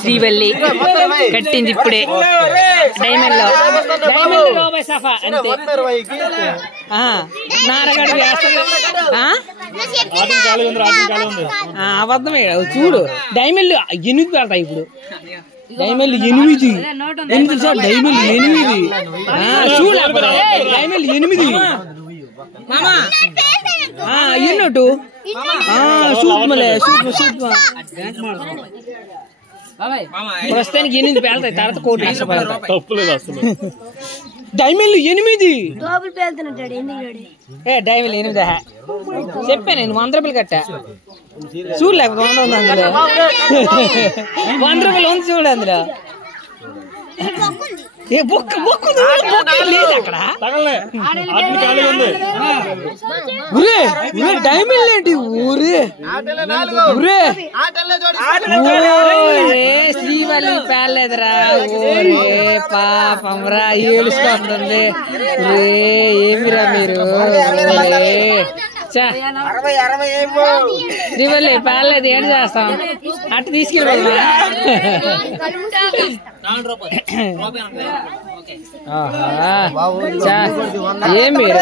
శ్రీవల్లి కట్టింది ఇప్పుడే డైమండ్ లో సఫా అంతే నారగడు అబద్ధమే చూడు డైమండ్ 8 పెడతాయి ఇప్పుడు డైమండ్ 8 సార్ డైమండ్ 8 చూడ డైమండ్ 8 ఎన్నోటు సూక్ష్మలే సూక్ష్మ ప్రస్తుతానికి 8 పేలుతాయి తర్వాత కోటి తప్పులేదు అసలు డైమండ్ 8 డైమండ్ 8 చెప్పా నేను 100 రూపాయలు కట్టా చూడలేక 100 ఉంది అందులో 100 రూపాయలు ఉంది చూడు అందులో డైమండ్ ఏంటి ఊరే శ్రీవల్లి పేర్లేదురా ఊరే పాపంరా ఏలుస్తుంది ఏమిరా మీరు శ్రీవల్లి పేర్లేదు ఏం చేస్తాం అట్ట తీసుకెళ్ళి ఏం మీరు